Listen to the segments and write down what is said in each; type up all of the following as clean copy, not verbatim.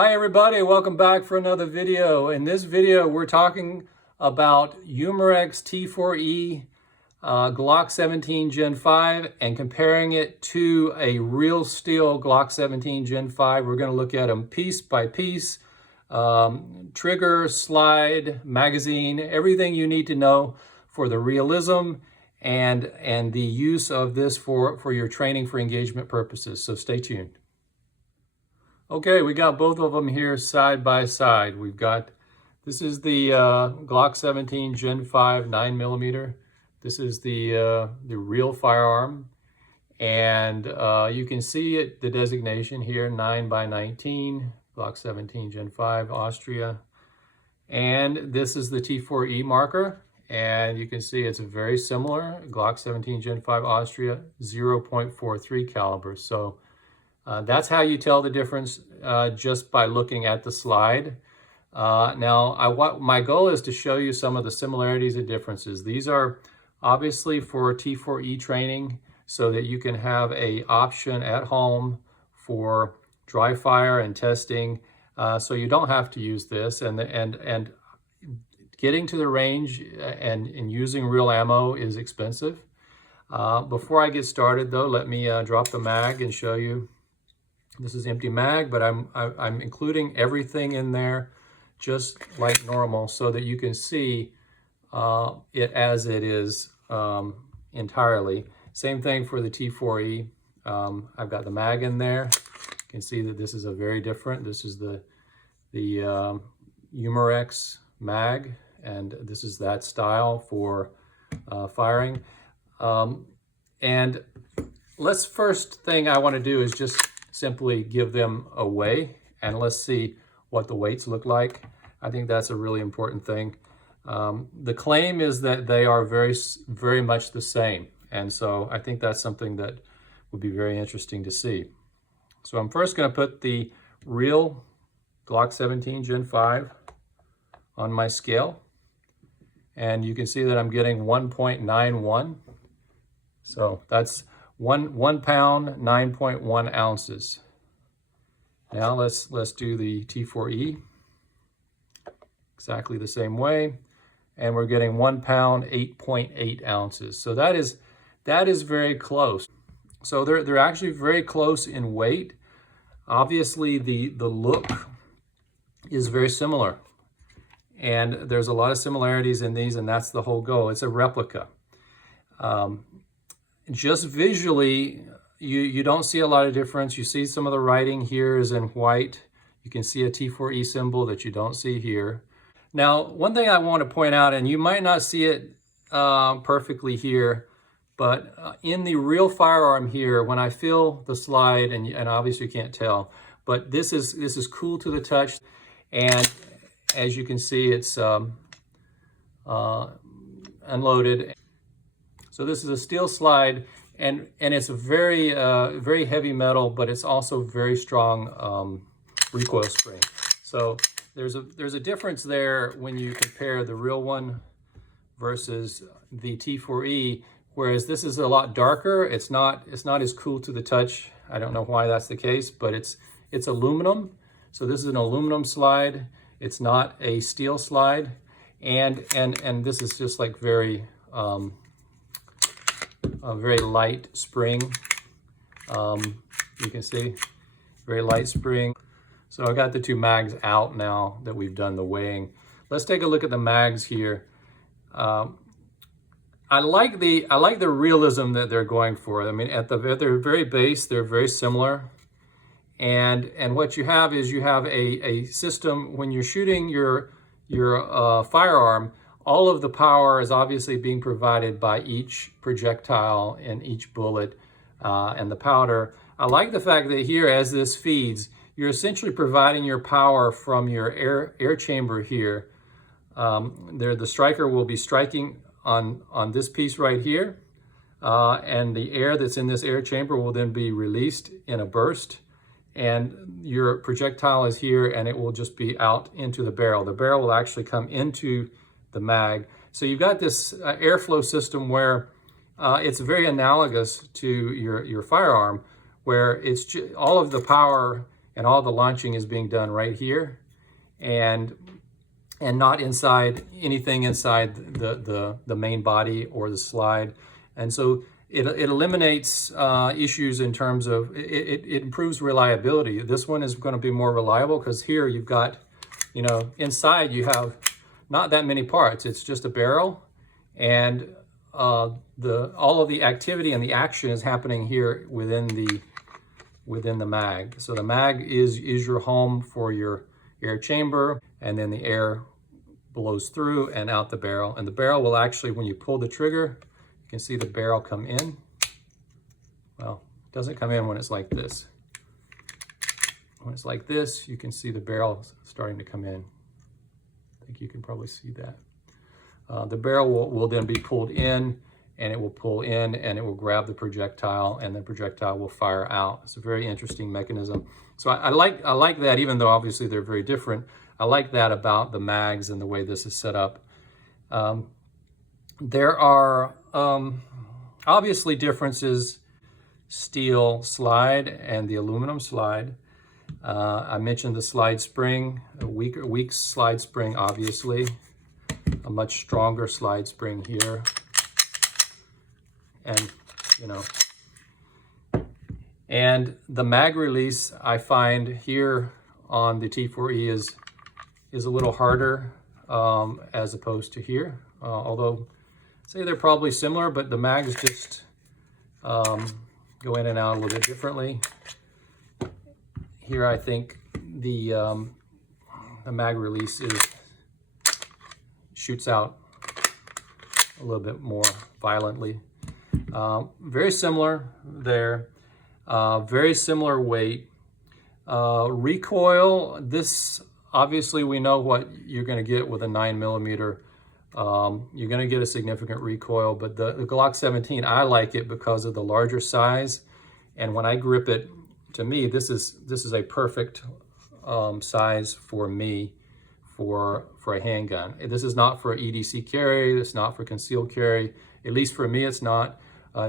Hi everybody, welcome back for another video. In this video we're talking about Umarex T4E Glock 17 Gen 5 and comparing it to a real steel Glock 17 Gen 5. We're going to look at them piece by piece, trigger, slide, magazine, everything you need to know for the realism and the use of this for your training for engagement purposes. So stay tuned. Okay, we got both of them here side by side. This is the Glock 17 Gen 5 9mm. This is the real firearm. And you can see it, the designation here, 9x19, Glock 17 Gen 5, Austria. And this is the T4E marker. And you can see it's very similar, Glock 17 Gen 5, Austria, 0.43 caliber. So that's how you tell the difference just by looking at the slide. My goal is to show you some of the similarities and differences. These are obviously for T4E training so that you can have an option at home for dry fire and testing, so you don't have to use this. And getting to the range and using real ammo is expensive. Before I get started though, let me drop the mag and show you. This is empty mag, but I'm including everything in there just like normal so that you can see it as it is entirely. Same thing for the T4E. I've got the mag in there. You can see that this is a very different. This is the Umarex mag, and this is that style for firing. And first thing I want to do is just simply give them a weigh, and let's see what the weights look like. I think that's a really important thing. The claim is that they are very much the same, and so I think that's something that would be very interesting to see. So I'm first going to put the real Glock 17 Gen 5 on my scale, and you can see that I'm getting 1.91. So that's 1 pound, 9.1 ounces. Now let's do the T4E exactly the same way, and we're getting 1 pound, 8.8 ounces. So that is very close. So they're actually very close in weight. Obviously the look is very similar, and there's a lot of similarities in these, and that's the whole goal. It's a replica. Just visually, you don't see a lot of difference. You see some of the writing here is in white. You can see a T4E symbol that you don't see here. Now, one thing I want to point out, and you might not see it perfectly here, but in the real firearm here, when I feel the slide, and obviously you can't tell, but this is cool to the touch, and as you can see, it's unloaded. So this is a steel slide, and it's a very very heavy metal, but it's also very strong recoil spring. So there's a difference there when you compare the real one versus the T4E. Whereas this is a lot darker. It's not as cool to the touch. I don't know why that's the case, but it's aluminum. So this is an aluminum slide. It's not a steel slide, and this is just like a very light spring. You can see very light spring. So I got the two mags out now that we've done the weighing. Let's take a look at the mags here. I like the realism that they're going for. I mean, at their very base, they're very similar. And what you have is you have a system when you're shooting your firearm. All of the power is obviously being provided by each projectile and each bullet and the powder. I like the fact that here, as this feeds, you're essentially providing your power from your air chamber here. The striker will be striking on this piece right here, and the air that's in this air chamber will then be released in a burst, and your projectile is here, and it will just be out into the barrel. The barrel will actually come into the mag. So you've got this airflow system where it's very analogous to your firearm, where it's all of the power and all the launching is being done right here, and not inside anything inside the main body or the slide. And so it eliminates issues in terms of, it improves reliability. This one is going to be more reliable because here you've got, you know, inside you have not that many parts. It's just a barrel, and all of the activity and the action is happening here within the mag. So the mag is your home for your air chamber, and then the air blows through and out the barrel. And the barrel will actually, when you pull the trigger, you can see the barrel come in. Well, it doesn't come in when it's like this. When it's like this, you can see the barrel starting to come in. I think you can probably see that. The barrel will then be pulled in, and it will pull in and it will grab the projectile, and the projectile will fire out. It's a very interesting mechanism. So I like that, even though obviously they're very different. I like that about the mags and the way this is set up. There are obviously differences, steel slide and the aluminum slide. I mentioned the slide spring, a weak slide spring, obviously. A much stronger slide spring here. And, you know, and the mag release I find here on the T4E is a little harder as opposed to here. Although, say they're probably similar, but the mags just go in and out a little bit differently. Here I think the mag release shoots out a little bit more violently. Very similar there, very similar weight. Recoil, this obviously we know what you're going to get with a 9mm. You're going to get a significant recoil, but the Glock 17, I like it because of the larger size, and when I grip it, to me, this is a perfect size for me for a handgun. This is not for EDC carry. It's not for concealed carry. At least for me, it's not.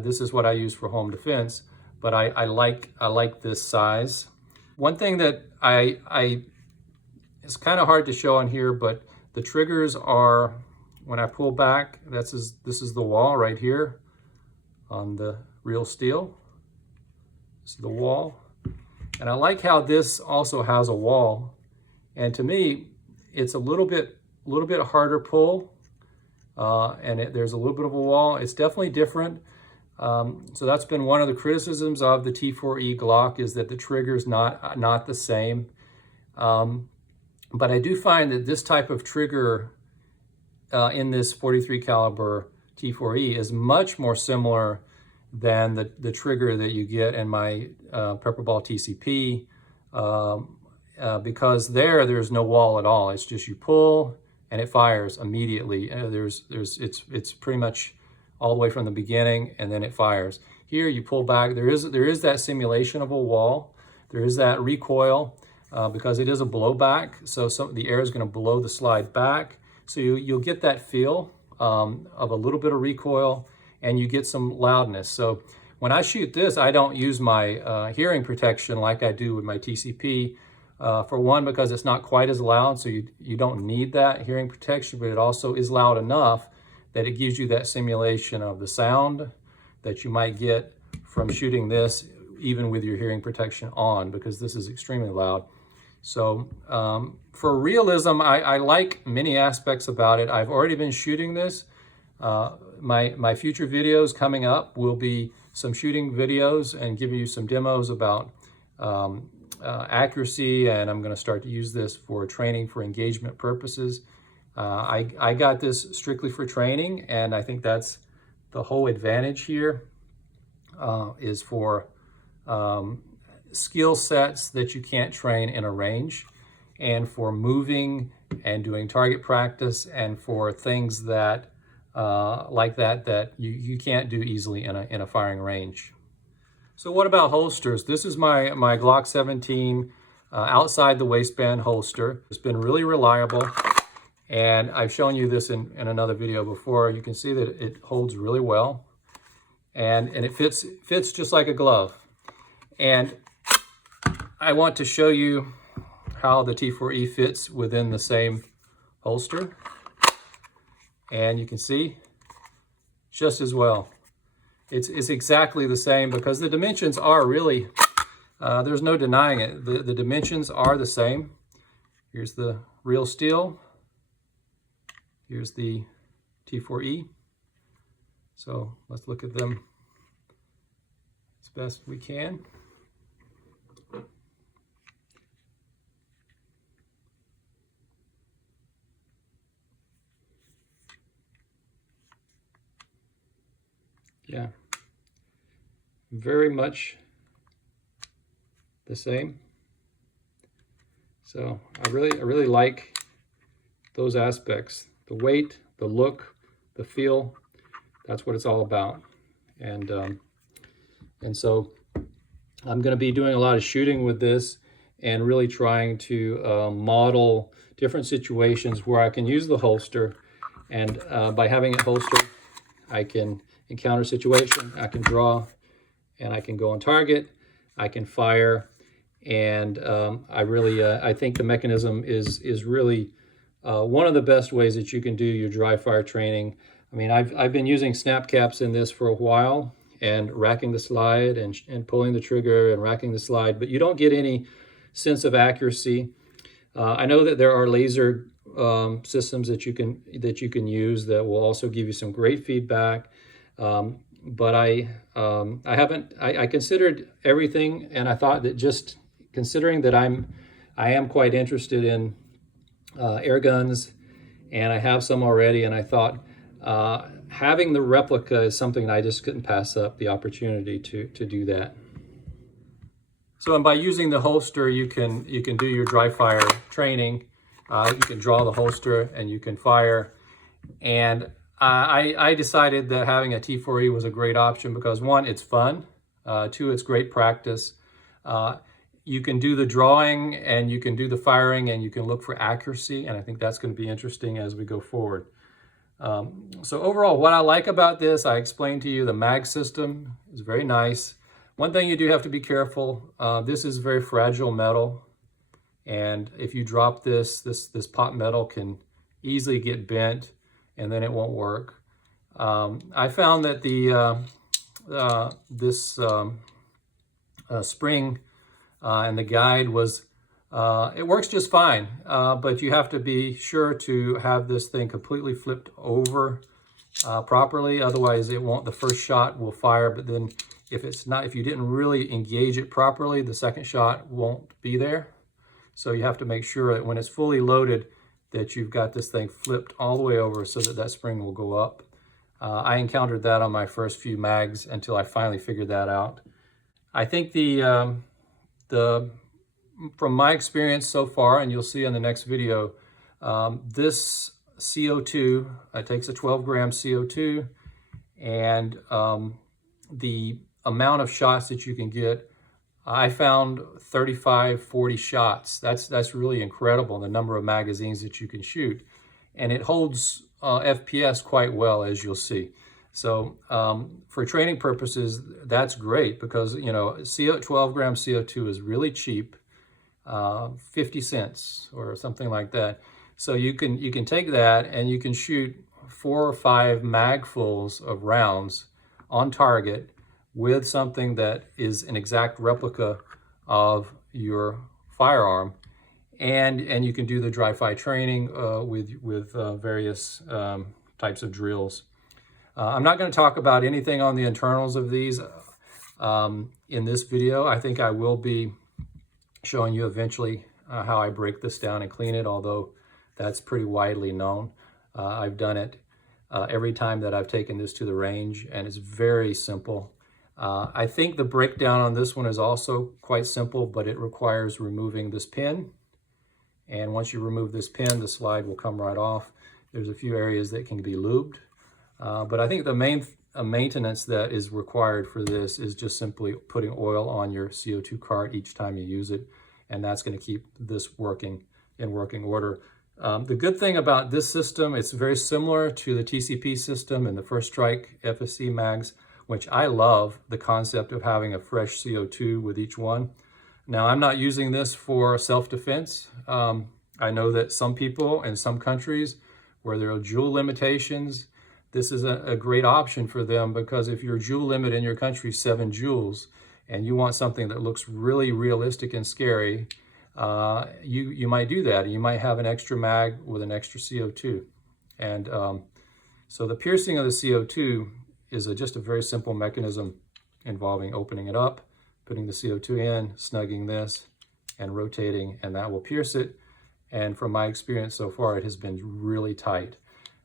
This is what I use for home defense, but I like this size. One thing that it's kind of hard to show on here, but the triggers are, when I pull back, this is the wall right here on the real steel. This is the wall. And I like how this also has a wall. And to me, it's a little bit harder pull, and there's a little bit of a wall. It's definitely different. So that's been one of the criticisms of the T4E Glock, is that the trigger's not the same. But I do find that this type of trigger in this 43 caliber T4E is much more similar than the trigger that you get in my Pepperball TCP, because there's no wall at all. It's just you pull and it fires immediately. It's pretty much all the way from the beginning, and then it fires. Here you pull back. There is that simulation of a wall. There is that recoil because it is a blowback. So the air is going to blow the slide back. So you'll get that feel of a little bit of recoil, and you get some loudness. So when I shoot this, I don't use my hearing protection like I do with my TCP. For one, because it's not quite as loud, so you don't need that hearing protection, but it also is loud enough that it gives you that simulation of the sound that you might get from shooting this, even with your hearing protection on, because this is extremely loud. So for realism, I like many aspects about it. I've already been shooting this. My future videos coming up will be some shooting videos and giving you some demos about accuracy, and I'm going to start to use this for training for engagement purposes. I got this strictly for training, and I think that's the whole advantage here, is for skill sets that you can't train in a range, and for moving and doing target practice, and for things that like that you can't do easily in a firing range. So what about holsters? This is my Glock 17 outside the waistband holster. It's been really reliable, and I've shown you this in another video before. You can see that it holds really well, and it fits just like a glove. And I want to show you how the T4E fits within the same holster. And you can see just as well. It's exactly the same because the dimensions are really, there's no denying it. The dimensions are the same. Here's the real steel. Here's the T4E. So let's look at them as best we can. Yeah, very much the same. So I really like those aspects. The weight, the look, the feel, that's what it's all about. And so I'm going to be doing a lot of shooting with this and really trying to model different situations where I can use the holster. And by having it holstered, I can encounter situation, I can draw, and I can go on target, I can fire, and I think the mechanism is really one of the best ways that you can do your dry fire training. I mean, I've been using snap caps in this for a while and racking the slide and pulling the trigger and racking the slide, but you don't get any sense of accuracy. I know that there are laser systems that you can use that will also give you some great feedback. But I considered everything, and I thought that just considering that I am quite interested in air guns, and I have some already, and I thought having the replica is something that I just couldn't pass up the opportunity to do that. So, and by using the holster, you can do your dry fire training. You can draw the holster and you can fire. And I decided that having a T4E was a great option because one, it's fun. Two, it's great practice. You can do the drawing and you can do the firing and you can look for accuracy. And I think that's going to be interesting as we go forward. So overall, what I like about this, I explained to you, the mag system is very nice. One thing you do have to be careful, this is very fragile metal. And if you drop this pot metal can easily get bent and then it won't work. I found that this spring and the guide was, it works just fine, but you have to be sure to have this thing completely flipped over properly. Otherwise it won't, the first shot will fire, but then if you didn't really engage it properly, the second shot won't be there. So you have to make sure that when it's fully loaded, that you've got this thing flipped all the way over so that that spring will go up. I encountered that on my first few mags until I finally figured that out. I think from my experience so far, and you'll see in the next video, this CO2, it takes a 12-gram CO2, and the amount of shots that you can get, I found 35, 40 shots. That's really incredible, the number of magazines that you can shoot. And it holds FPS quite well, as you'll see. So for training purposes, that's great because, 12-gram CO2 is really cheap, 50 cents or something like that. So you can take that and you can shoot 4 or 5 magfuls of rounds on target with something that is an exact replica of your firearm, and you can do the dry fire training with various types of drills. I'm not going to talk about anything on the internals of these in this video. I think I will be showing you eventually how I break this down and clean it, although that's pretty widely known. I've done it every time that I've taken this to the range, and it's very simple. I think the breakdown on this one is also quite simple, but it requires removing this pin. And once you remove this pin, the slide will come right off. There's a few areas that can be lubed. But I think the main maintenance that is required for this is just simply putting oil on your CO2 cart each time you use it. And that's going to keep this working in working order. The good thing about this system, it's very similar to the TCP system and the First Strike FSC mags, which I love the concept of having a fresh CO2 with each one. Now, I'm not using this for self-defense. I know that some people in some countries where there are joule limitations, this is a great option for them, because if your joule limit in your country is 7 joules and you want something that looks really realistic and scary, you might do that. You might have an extra mag with an extra CO2. And so the piercing of the CO2 is just a very simple mechanism involving opening it up, putting the CO2 in, snugging this, and rotating, and that will pierce it. And from my experience so far, it has been really tight.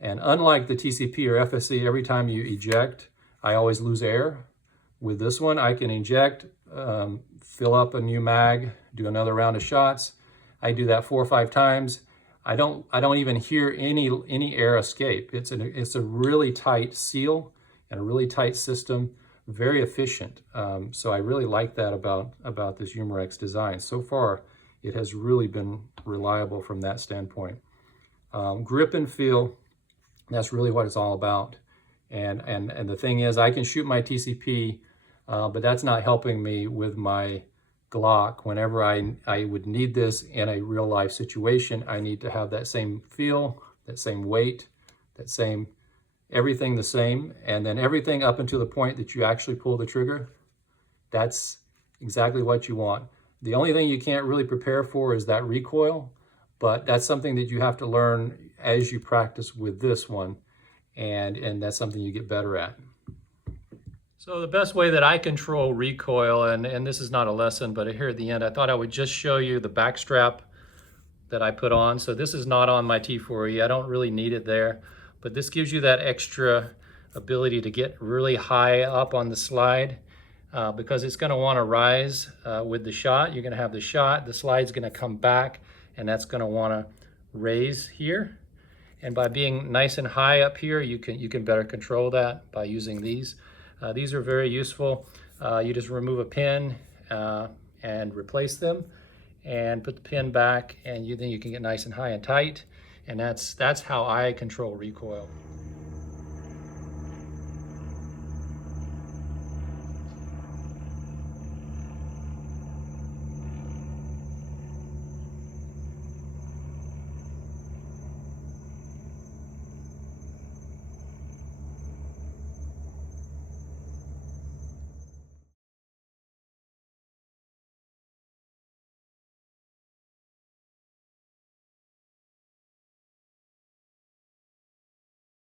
And unlike the TCP or FSC, every time you eject, I always lose air. With this one, I can inject, fill up a new mag, do another round of shots. I do that 4 or 5 times. I don't even hear any air escape. It's a really tight seal and a really tight system, very efficient. So I really like that about this Umarex design. So far, it has really been reliable from that standpoint. Grip and feel, that's really what it's all about. And the thing is, I can shoot my TCP, but that's not helping me with my Glock. Whenever I would need this in a real life situation, I need to have that same feel, that same weight, that same, everything the same. And then everything up until the point that you actually pull the trigger, that's exactly what you want. The only thing you can't really prepare for is that recoil, but that's something that you have to learn as you practice with this one, and that's something you get better at. So the best way that I control recoil, and this is not a lesson, but here at the end, I thought I would just show you the backstrap that I put on. So this is not on my T4E. I don't really need it there, but this gives you that extra ability to get really high up on the slide, because it's going to want to rise with the shot. You're going to have the shot, the slide's going to come back, and that's going to want to raise here. And by being nice and high up here, you can better control that by using these. These are very useful. You just remove a pin and replace them, and put the pin back, and then you can get nice and high and tight. And that's how I control recoil.